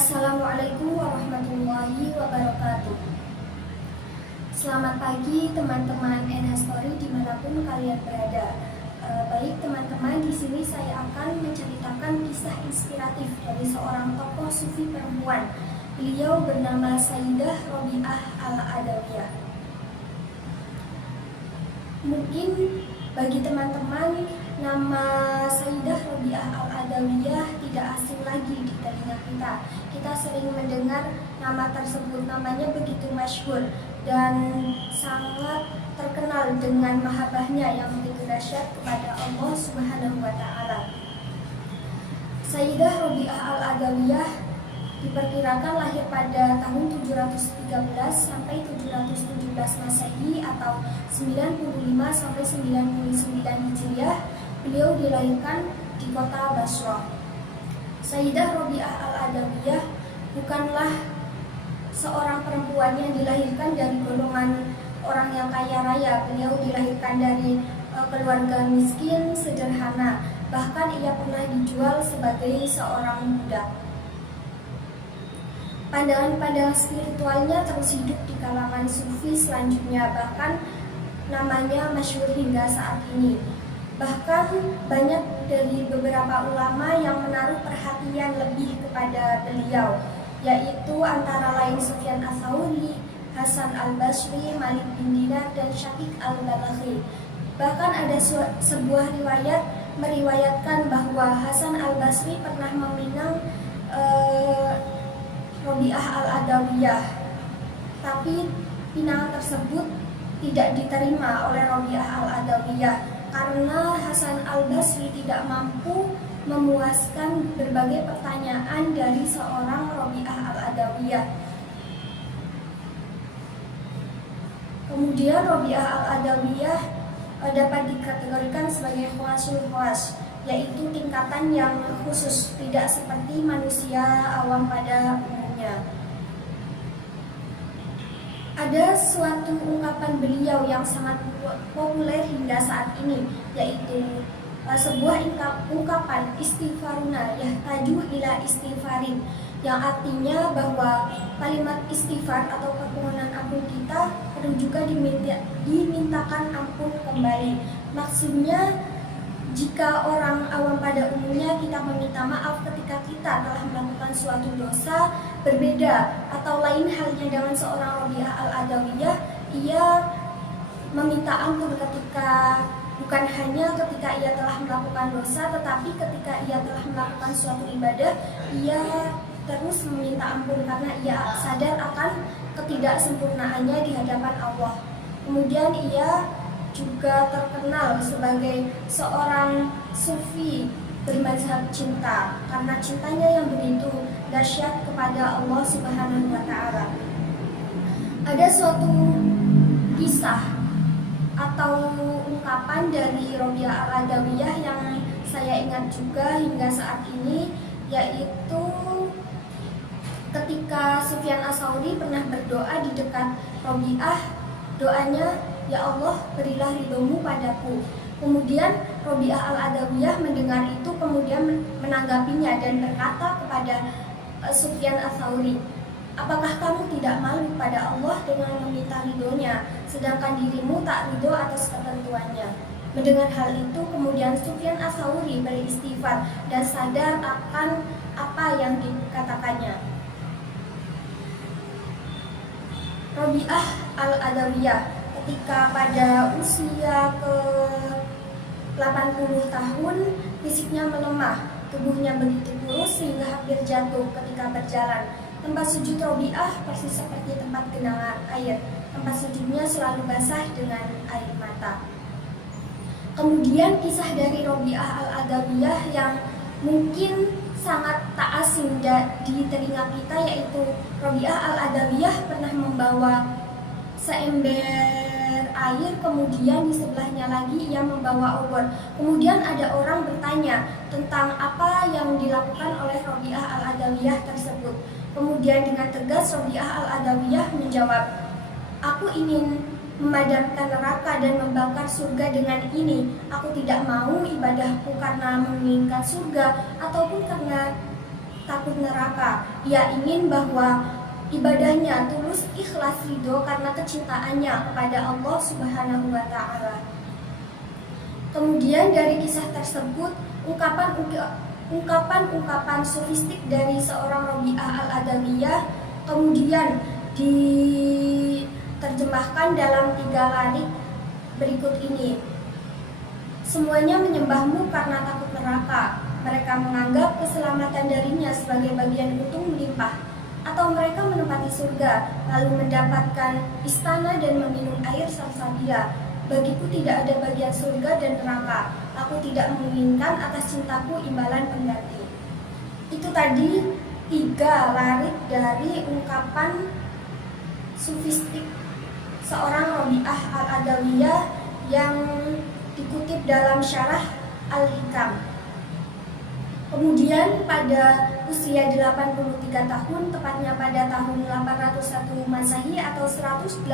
Assalamualaikum warahmatullahi wabarakatuh. Selamat pagi teman-teman NH Story dimanapun kalian berada. Baik teman-teman, di sini saya akan menceritakan kisah inspiratif dari seorang tokoh sufi perempuan. Beliau bernama Sayyidah Robiah Al-Adawiyah. Mungkin bagi teman-teman nama Sayyidah Robiah Al-Adawiyah tidak asing lagi di telinga kita. Kita sering mendengar nama tersebut, namanya begitu masyhur dan sangat terkenal dengan mahabbahnya yang begitu dahsyat kepada Allah Subhanahu wa taala. Sayyidah Robiah Al-Adawiyah diperkirakan lahir pada tahun 713 sampai 717 Masehi atau 95 sampai 99 Hijriah. Beliau dilahirkan di kota Basra. Sayyidah Robiah Al-Adawiyah bukanlah seorang perempuan yang dilahirkan dari golongan orang yang kaya raya. Beliau dilahirkan dari keluarga miskin sederhana. Bahkan ia pernah dijual sebagai seorang budak. Pandangan-pandangan spiritualnya terus hidup di kalangan sufi selanjutnya, bahkan namanya masyhur hingga saat ini. Bahkan banyak dari beberapa ulama yang menaruh perhatian lebih kepada beliau, yaitu antara lain Sufyan Ats-Tsauri, Hasan Al-Basri, Malik bin Dinar, dan Syaqiq Al-Balakhi. Bahkan ada sebuah riwayat meriwayatkan bahwa Hasan Al-Basri pernah meminang Robiah Al-Adawiyah, tapi pinangan tersebut tidak diterima oleh Robiah Al-Adawiyah karena Hasan Al-Basri tidak mampu memuaskan berbagai pertanyaan dari seorang Robiah Al-Adawiyah. Kemudian Robiah Al-Adawiyah dapat dikategorikan sebagai khawasul khawas, yaitu tingkatan yang khusus, tidak seperti manusia awam pada umumnya. Ada suatu ungkapan beliau yang sangat populer hingga saat ini, yaitu sebuah ungkapan istighfaruna yahtaju ila istighfarin, yang artinya bahwa kalimat istighfar atau permohonan ampun kita perlu juga dimintakan ampun kembali. Maksudnya, jika orang awam pada umumnya kita meminta maaf ketika kita telah melakukan suatu dosa, berbeda atau lain halnya dengan seorang Robiah Al-Adawiyah, ia meminta ampun bukan hanya ketika ia telah melakukan dosa, tetapi ketika ia telah melakukan suatu ibadah, ia terus meminta ampun karena ia sadar akan ketidaksempurnaannya di hadapan Allah. Kemudian ia juga terkenal sebagai seorang sufi bermazhab cinta karena cintanya yang begitu dahsyat kepada Allah Subhanahu wa taala. Ada suatu kisah atau ungkapan dari Robiah Al-Adawiyah yang saya ingat juga hingga saat ini, yaitu ketika Sufyan Ats-Tsauri pernah berdoa di dekat Robiah. Doanya, "Ya Allah, berilah ridhomu padaku." Kemudian Robiah Al-Adawiyah mendengar itu, kemudian menanggapinya dan berkata kepada Sufyan Ats-Tsauri, "Apakah kamu tidak malu pada Allah dengan meminta ridhonya, sedangkan dirimu tak ridho atas ketentuannya?" Mendengar hal itu, kemudian Sufyan Ats-Tsauri beristighfar dan sadar akan apa yang dikatakannya. Robiah Al-Adawiyah ketika pada usia ke-80 tahun, fisiknya melemah, tubuhnya begitu kurus sehingga hampir jatuh ketika berjalan. Tempat sujud Robiah persis seperti tempat genangan air. Tempat sujudnya selalu basah dengan air mata. Kemudian kisah dari Robiah Al-Adawiyah yang mungkin sangat tak asing di telinga kita, yaitu Robiah Al-Adawiyah pernah membawa seember air, kemudian di sebelahnya lagi ia membawa obor. Kemudian ada orang bertanya tentang apa yang dilakukan oleh Robiah Al-Adawiyah tersebut. Kemudian dengan tegas Robiah Al-Adawiyah menjawab, "Aku ingin memadamkan neraka dan membakar surga dengan ini. Aku tidak mau ibadahku karena menginginkan surga ataupun karena takut neraka. Ia ingin bahwa ibadahnya tulus, ikhlas, ridho karena kecintaannya kepada Allah Subhanahu wa Ta'ala. Kemudian dari kisah tersebut, ungkapan-ungkapan sofistik dari seorang Rabi'ah al-Adawiyah kemudian diterjemahkan dalam 3 lirik berikut ini. Semuanya menyembahmu karena takut neraka. Mereka menganggap keselamatan darinya sebagai bagian untung melimpah, atau mereka menempati surga lalu mendapatkan istana dan meminum air salsabila. Bagiku tidak ada bagian surga dan neraka. Aku tidak menginginkan atas cintaku imbalan pengganti. Itu tadi 3 lirik dari ungkapan sufistik seorang Rabi'ah al-Adawiyah yang dikutip dalam Syarah Al-Hikam. Kemudian pada usia 83 tahun, tepatnya pada tahun 801 Masehi atau 185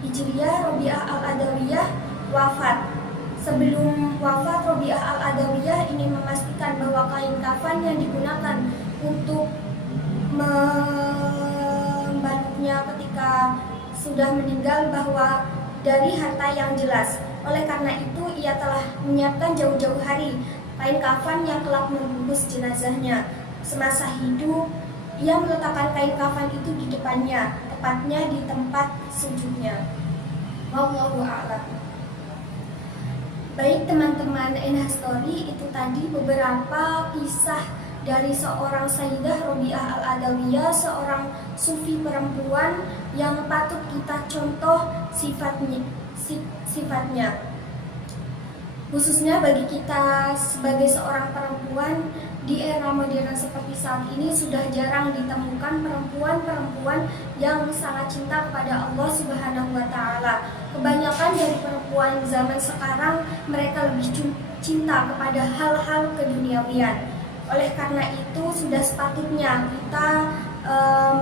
Hijriah, Rabi'ah al-Adawiyah wafat. Sebelum wafat, Rabi'ah al-Adawiyah ingin memastikan bahwa kain kafan yang digunakan untuk membalutnya ketika sudah meninggal bahwa dari harta yang jelas. Oleh karena itu, ia telah menyiapkan jauh-jauh hari kain kafan yang kelak membungkus jenazahnya. Semasa hidup, ia meletakkan kain kafan itu di depannya, tepatnya di tempat sujudnya. Wallahu a'lam. Baik teman-teman Story, itu tadi beberapa kisah dari seorang Sayyidah Rabi'ah al-Adawiyah, seorang sufi perempuan yang patut kita contoh sifatnya. Khususnya bagi kita sebagai seorang perempuan di era modern seperti saat ini, sudah jarang ditemukan perempuan-perempuan yang sangat cinta kepada Allah Subhanahu wa Ta'ala. Kebanyakan dari perempuan zaman sekarang, mereka lebih cinta kepada hal-hal keduniawian. Oleh karena itu, sudah sepatutnya kita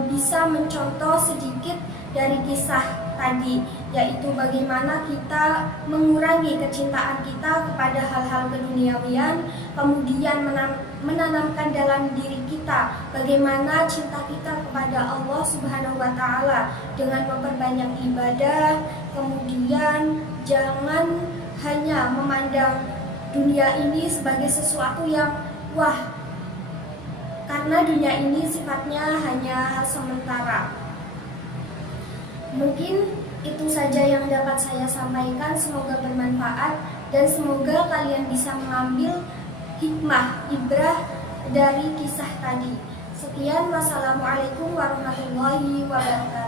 bisa mencontoh sedikit dari kisah tadi, yaitu bagaimana kita mengurangi kecintaan kita kepada hal-hal keduniawian, kemudian menanamkan dalam diri kita bagaimana cinta kita kepada Allah Subhanahu wa Ta'ala dengan memperbanyak ibadah. Kemudian jangan hanya memandang dunia ini sebagai sesuatu yang wah, karena dunia ini sifatnya hanya sementara. Mungkin itu saja yang dapat saya sampaikan. Semoga bermanfaat dan semoga kalian bisa mengambil hikmah, ibrah dari kisah tadi. Sekian, wassalamualaikum warahmatullahi wabarakatuh.